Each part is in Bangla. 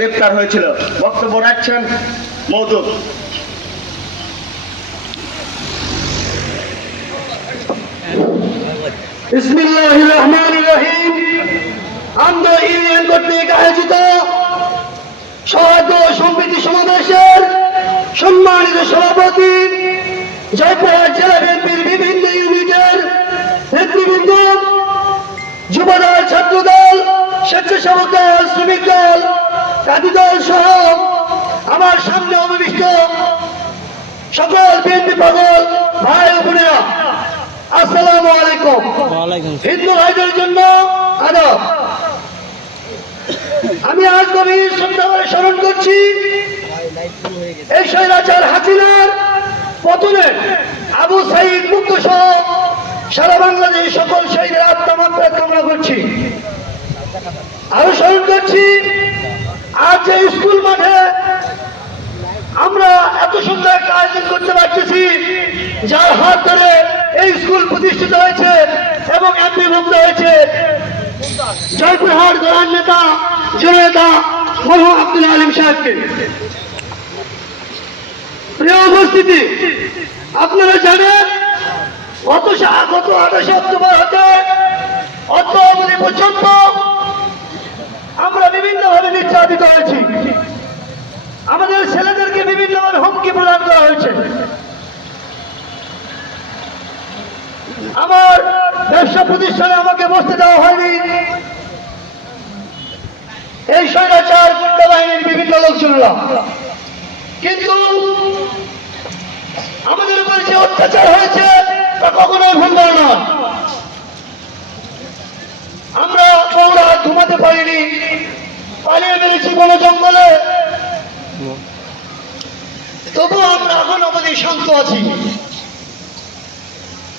গ্রেপ্তার হয়েছিল। বক্তব্য রাখছেন সম্প্রীতি সমাবেশের সম্মানিত সভাপতি জেলা বিভিন্ন ইউনিটের যুবদল, ছাত্রদল, স্বেচ্ছাসেবক দল, শ্রমিক দল কাজী দল সহ আমার সামনে অববিষ্ট সকল বিএনপি পাগল ভাই বোনেরা আসসালামু আলাইকুম। হিন্দু ভাইদের জন্য আদব। আমি আজ গভীর শ্রদ্ধাভরে স্মরণ করছি এই স্বৈরাচার হাসিনার পতনে আবু সাইদ মুক্ত সহ সারা বাংলাদেশ সকল শহীদের আত্মমাত্রা কামনা করছি। আরও স্মরণ করছি আজ যে স্কুল মাঠে আমরা এত সুন্দর একটা আয়োজন করতে পারতেছি, যার হাত ধরে এই স্কুল প্রতিষ্ঠিত হয়েছে এবং এমপি মুক্ত হয়েছে। জয়পুরহাট গোড়ার নেতা জননেতা মোহাম্মদ আব্দুল আলিম সাহেবকে। প্রিয় উপস্থিতি, আপনারা জানেন, গত গত আঠাশে অক্টোবর হতে অর্থ পর্যন্ত বিভিন্নভাবে নির্যাতিত হয়েছি। আমাদের ছেলেদেরকে বিভিন্নভাবে হুমকি প্রদান করা হয়েছে। আমার ব্যবসা প্রতিষ্ঠানে আমাকে বসতে দেওয়া হয়নি। এই স্বৈরাচার বাহিনীর বিভিন্ন লোকজনরা। কিন্তু শান্ত আছি।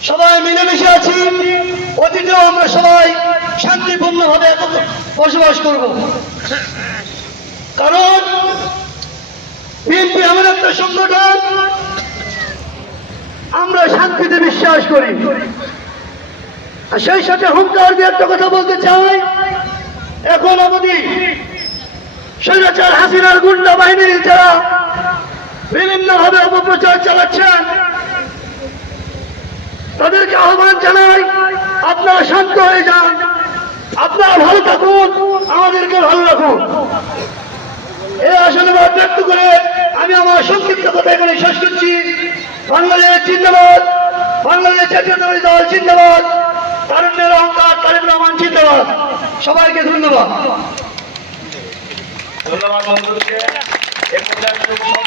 সবাই মিলেমিশে আছি। অতীতেও আমরা সবাই শান্তিপূর্ণভাবে একত্রে বসবাস করব। কারণ বিএনপি এমন একটা সংগঠন, আমরা শান্তিতে বিশ্বাস করি। আর সেই সাথে হুঙ্কার দিয়ে একটা কথা বলতে চাই। এখন অবধি স্বৈরাচার হাসিনার গুন্ডা বাহিনীর যারা বিভিন্নভাবে অপপ্রচার চালাচ্ছেন। তাদেরকে আহ্বান জানাই, আপনারা শান্ত হয়ে যান, আপনারা ভালো থাকুন, আমাদেরকে ভালো রাখুন। এই আশানুবাদ ব্যক্ত করে আমি আমার সংক্ষিপ্ত কথা এখানে শেষ করছি। বাংলাদেশ জিন্দাবাদ, বাংলাদেশ জাতীয়তাবাদী দল জিন্দাবাদ, তারুণ্যের অহংকার তারিক রহমান জিন্দাবাদ। সবাইকে ধন্যবাদ। ধন্যবাদ